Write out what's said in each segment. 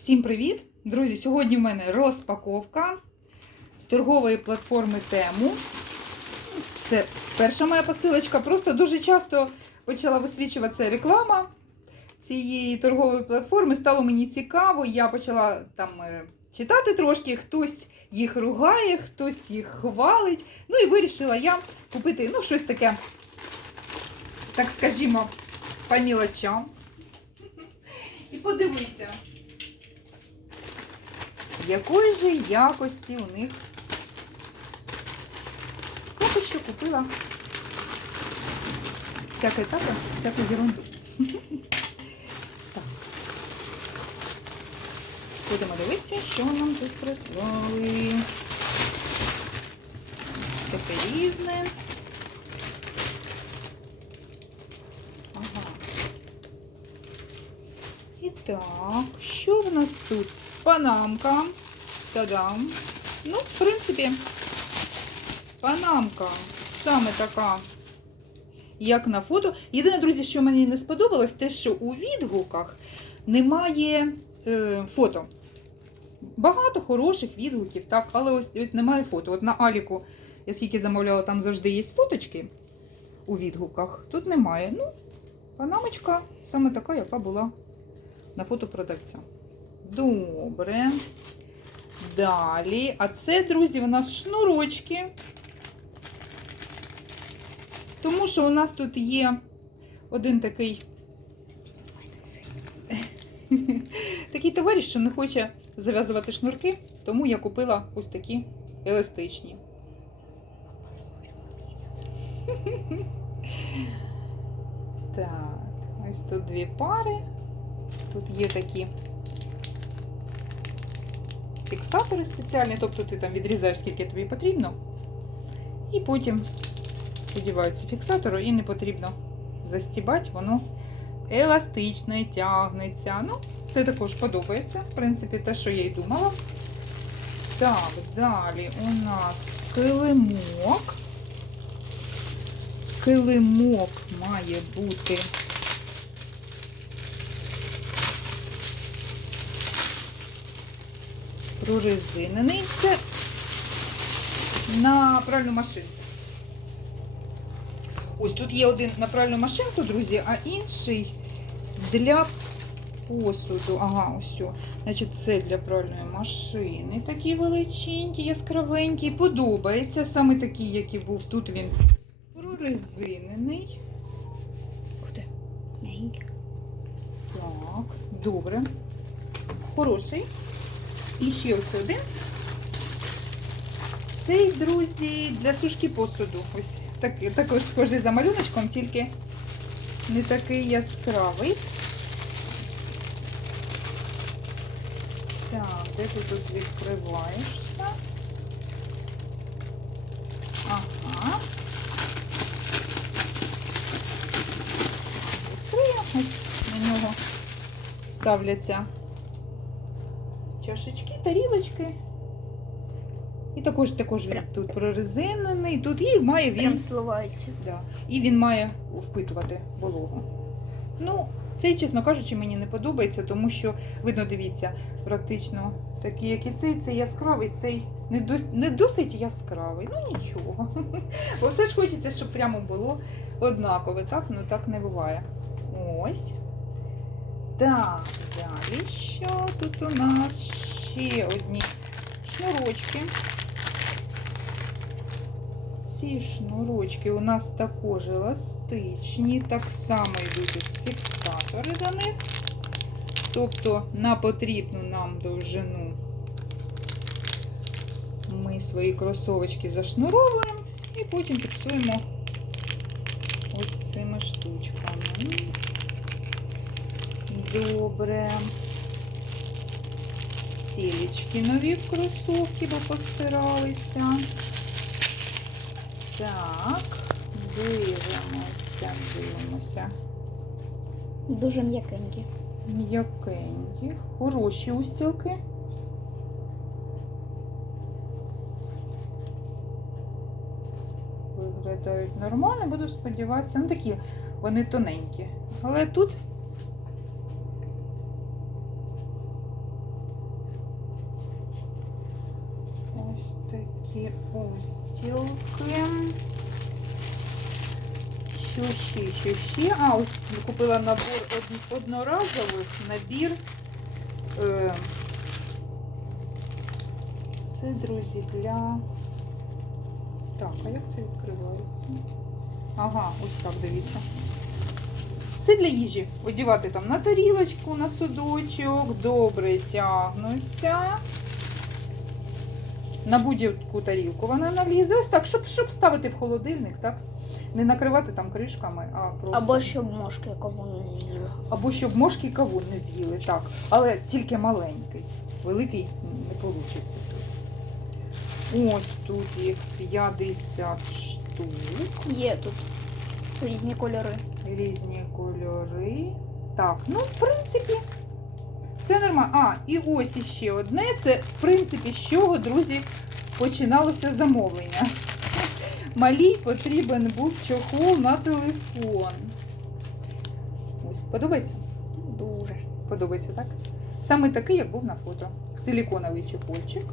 Всім привіт! Друзі! Сьогодні в мене розпаковка з торгової платформи Тему. Це перша моя посилочка. Просто дуже часто почала висвічуватися реклама цієї торгової платформи. Стало мені цікаво. Я почала там е, читати трошки, хтось їх ругає, хтось їх хвалить. Ну і вирішила я купити ну, щось таке, так скажімо, по мілочам. І подивитися якої же якості у них. Поки що купила всяке таке, всяку ерунду. Будемо дивитися, що нам тут прислали. Всяке різне. Ага. І так, що в нас тут? Панамка. Та-дам. Ну, в принципі, панамка саме така, як на фото. Єдине, друзі, що мені не сподобалось, те, що у відгуках немає е, фото. Багато хороших відгуків, так, але ось, немає фото. От на Аліку, я скільки замовляла, там завжди є фоточки у відгуках. Тут немає. Ну, панамочка саме така, яка була на фото продавця. Добре. Далі. А це, друзі, у нас шнурочки. Тому що у нас тут є один такий такий товариш, що не хоче зав'язувати шнурки, тому я купила ось такі еластичні. Так, ось тут дві пари. Тут є такі фіксатори спеціальні, тобто ти там відрізаєш, скільки тобі потрібно. І потім подіваються фіксатору і не потрібно застібати, воно еластичне, тягнеться. Ну, це також подобається. В принципі, те, що я й думала. Так, далі у нас килимок. Килимок має бути. Прорезинений. Це на пральну машинку. Ось тут є один на пральну машинку, друзі, а інший для посуду. Ага, ось. Значить, це для пральної машини. Такий величенький, яскравенький. Подобається. Саме такий, який був тут, він прорезинений. Мягенько. Так, добре. Хороший. І ще ось один. Цей, друзі, для сушки посуду. Ось так, також схожий за малюночком, тільки не такий яскравий. Так, де ти тут відкриваєшся? Ага. Відкриємо. Ось на нього ставляться чашечки, тарілочки. І також також він Прям. тут прорезинений. Тут і має він. Прям сливається. Да, і він має впитувати вологу. Ну, цей, чесно кажучи, мені не подобається, тому що, видно, дивіться, практично такий, як і цей, цей яскравий, цей не, до, не досить яскравий. Ну нічого. Бо все ж хочеться, щоб прямо було однакове, так? Ну так не буває. Ось. Так, далі що тут у нас ще одні шнурочки. Ці шнурочки у нас також еластичні, так само йдуть ось фіксатори до них. Тобто на потрібну нам довжину ми свої кросовочки зашнуровуємо і потім фіксуємо ось цими штучками. Добре. Стілечки нові в кросовки, бо постиралися. Так, дивимося, дивимося. Дуже м'якенькі. М'якенькі, хороші устілки. Виглядають нормально, буду сподіватися. Ну такі, вони тоненькі. Але тут такі ще, що ще? А, ось купила набор одноразових, набір. Е, це, друзі, для. Так, а як це відкривається? Ага, ось так, дивіться. Це для їжі. Одівати там на тарілочку, на судочок, добре тягнуться. На будь-яку тарілку вона налізе. Ось так, щоб, щоб ставити в холодильник, так? Не накривати там кришками, а просто. Або щоб мошки кавун не з'їли. Або щоб мошки і кавун не з'їли, так. Але тільки маленький. Великий не вийде. Ось тут їх 50 штук. Є тут різні кольори. Різні кольори. Так, ну, в принципі, все нормально. А, і ось іще одне. Це, в принципі, з чого, друзі, починалося замовлення. Малій потрібен був чохол на телефон. Ось, подобається? Дуже. Подобається, так? Саме такий, як був на фото. Силіконовий чехольчик.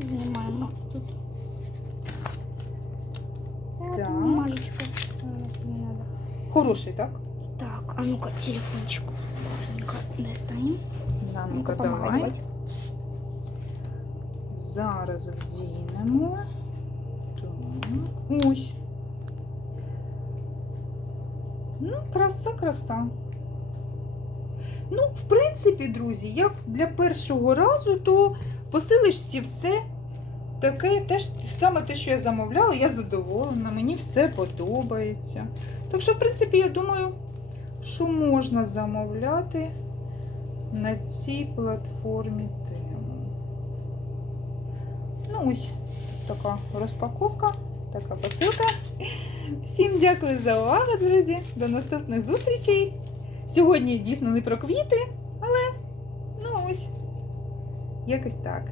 Знімаємо тут. Так. Малечко. Хороший, так? Так, а ну-ка, телефончик. Достанем. На, Ну-ка, ну-ка, давай. Зараз вдінемо. Так, ось. Ну, краса, краса. Ну, в принципі, друзі, як для першого разу, то посилишся все таке, теж саме те, що я замовляла, я задоволена, мені все подобається. Так що, в принципі, я думаю, що можна замовляти на цій платформі тему. Ну, ось така розпаковка, така посилка. Всім дякую за увагу, друзі. До наступних зустрічей. Сьогодні дійсно не про квіти, але ну ось якось так.